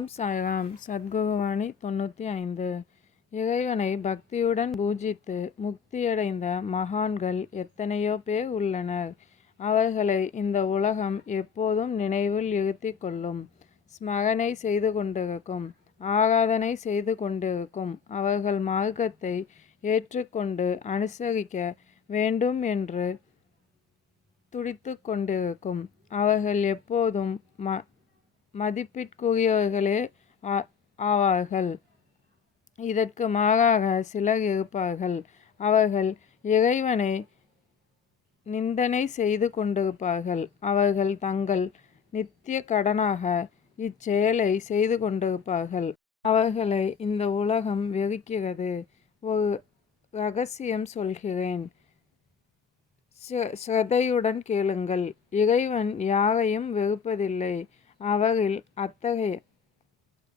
ஓம் சாய்ராம். சத்குருவாணி 95. இறைவனை பக்தியுடன் பூஜித்து முக்தியடைந்த மகான்கள் எத்தனையோ பேர் உள்ளனர். அவர்களை இந்த உலகம் எப்போதும் நினைவில் இருத்தி கொள்ளும். ஸ்மரணை செய்து கொண்டிருக்கும், ஆராதனை செய்து கொண்டிருக்கும். அவர்கள் மார்க்கத்தை ஏற்றுக்கொண்டு அனுசரிக்க வேண்டும் என்று துடித்து கொண்டிருக்கும். அவர்கள் எப்போதும் மதிப்பிற்குரியவர்களே ஆவார்கள். இதற்கு மாறாக சிலர் இருப்பார்கள். அவர்கள் இறைவனை நிந்தனை செய்து கொண்டிருப்பார்கள். அவர்கள் தங்கள் நித்திய கடனாக இச்செயலை செய்து கொண்டிருப்பார்கள். அவர்களை இந்த உலகம் வெறுக்கிறது. ஒரு இரகசியம் சொல்கிறேன், ஸ்ரத்தையுடன் கேளுங்கள். இறைவன் யாரையும் வெறுப்பதில்லை. அவரில்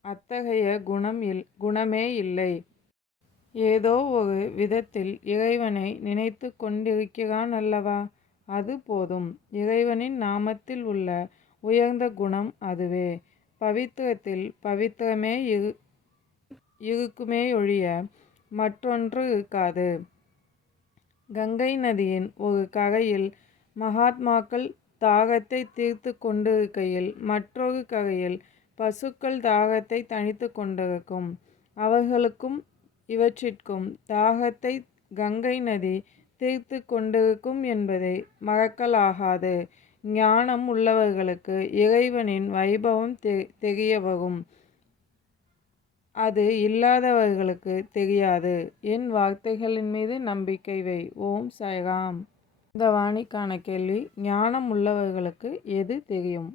அத்தகைய குணமே இல்லை. ஏதோ ஒரு விதத்தில் இறைவனை நினைத்து கொண்டிருக்கிறான் அல்லவா? அது போதும். இறைவனின் நாமத்தில் உள்ள உயர்ந்த குணம் அதுவே. பவித்திரத்தில் பவித்திரமே இருக்குமேயொழிய மற்றொன்று இருக்காது. கங்கை நதியின் ஒரு கரையில் மகாத்மாக்கள் தாகத்தை தீர்த்து கொண்டிருக்கையில் மற்றொரு கரையில் பசுக்கள் தாகத்தை தணித்து கொண்டிருக்கும். அவர்களுக்கும் இவற்றிற்கும் தாகத்தை கங்கை நதி தீர்த்து கொண்டிருக்கும் என்பதை மறக்கலாகாது. ஞானம் உள்ளவர்களுக்கு இறைவனின் வைபவம் தெரிய வரும். அது இல்லாதவர்களுக்கு தெரியாது. என் வார்த்தைகளின் மீது நம்பிக்கை வை. ஓம் சாய்ராம். இந்த வாணிக்கான கேள்வி: ஞானம் உள்ளவர்களுக்கு எது தெரியும்?